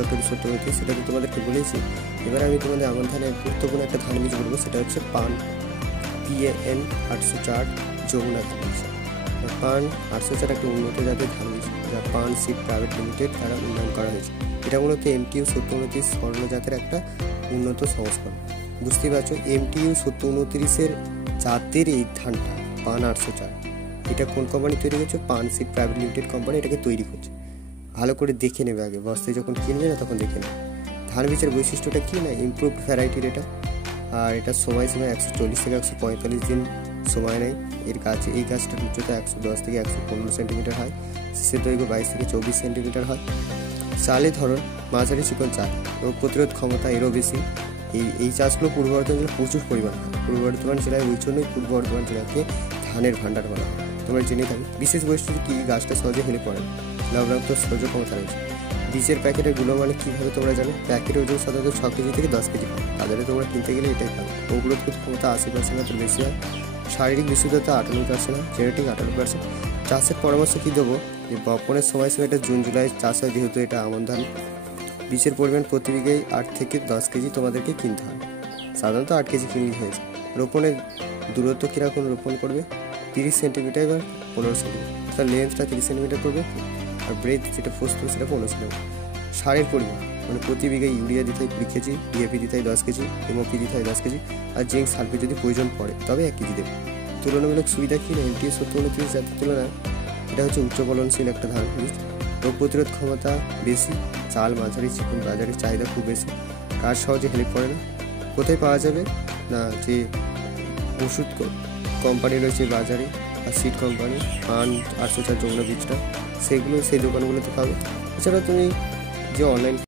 72 70 সেটা তো তোমাদেরকে বলেছি। এবার আমি তোমাদের আমার ধানের গুরুত্বপূর্ণ একটা ধান বীজ বলবো, সেটা হচ্ছে পান PAN 804 যমুনা ধান বীজ। পান 804 একটা উন্নত জাতের ধান বীজ, যা পান সিড প্রাইভেট লিমিটেড দ্বারা উন্নয়ন করা হয়েছে। এটা মূলত MTU 7029 স্বর্ণ জাতের একটা উন্নত সংস্করণ। বুঝতেই পারছো, MTU 7029 জাতের এই ধানটা পান 804, এটা কোন কোম্পানি তৈরি করছে? পান সিড প্রাইভেট লিমিটেড কোম্পানি এটাকে তৈরি করছে। ভালো করে দেখে নেবে, আগে বস্তায় যখন কিনবে না তখন দেখে নেবে। ধান বীজের বৈশিষ্ট্যটা কি না, ইমপ্রুভড ভ্যারাইটির এটা। আর এটার সময়সীমা 140 থেকে 145 দিন সময় নেয়। এই গাছটার উচ্চতা 110 থেকে 115 সেন্টিমিটার হয়। শীষের দৈর্ঘ্য 22 থেকে 24 সেন্টিমিটার হয়। চালের ধরন মাঝারি চিকন চাল, রোগ প্রতিরোধ ক্ষমতা এরও বেশি। এই চাষগুলো পূর্ব বর্ধমান জেলায় প্রচুর পরিমাণ হয়। পূর্ব বর্ধমান জেলায় ওই জন্যই পূর্ব বর্ধমান জেলাকে ধানের ভাণ্ডার বলা হয়। তোমরা জেনে থাকবে। বিশেষ বৈশিষ্ট্য কি, গাছটা সহজে হেলে পড়ে, লবণাক্ত সহ্য ক্ষমতা রয়েছে। বীজের প্যাকেটের গুণমানে কীভাবে তোমরা জানো? প্যাকেটের ওজন সাধারণত 6 কেজি থেকে 10 কেজি হয়। বাজারে তোমরা কিনতে গেলে এটাই পাবে। অবরোধ ক্ষমতা 80% বেশি হয়। শারীরিক বিশুদ্ধতা 98% হয়। জেনেটিক 58%। চাষের পরামর্শ কী দেবো? যে বপনের সময়সীমা এটা জুন জুলাই চাষ হয়, যেহেতু এটা আমন ধান। বীজের পরিমাণ প্রতি বিঘায় 8 থেকে 10 কেজি তোমাদেরকে কিনতে হবে। সাধারণত 8 কেজি কিনলেই হয়েছে। রোপণের দূরত্ব কীরকম রোপণ করবে? 30 সেন্টিমিটার বা 15 সেন্টিমিটার। তার লেন্থটা 30 সেন্টিমিটার করবে, আর ব্রেথ যেটা পোস্ট সেটা 15 সেন্টিমিটার। সারের পরিমাণ মানে প্রতি বিঘায় ইউরিয়া দিতে হয় 20 কেজি, DAP দিতে হয় 10 কেজি, MOP দিতে হয় 10 কেজি, আর জিঙ্ক সালফেট যদি প্রয়োজন পড়ে তবে 1 কেজি দেবে। তুলনামূলক সুবিধা কী না, MTU 7029 জাতের তুলনায় এটা হচ্ছে উচ্চ ফলনশীল একটা ধান বীজ। রোগ প্রতিরোধ ক্ষমতা বেশি, চাল মাঝারি চিকন, বাজারের চাহিদা খুব বেশি, কাজ সহজে হেল্প করে না। কোথায় পাওয়া যাবে না, যে ওষুধ কোম্পানি রয়েছে বাজারে আর সিড কোম্পানি পান 804 যমুনা বীজটা, সেই দোকানগুলোতে পাবে। এছাড়া তুমি যে অনলাইন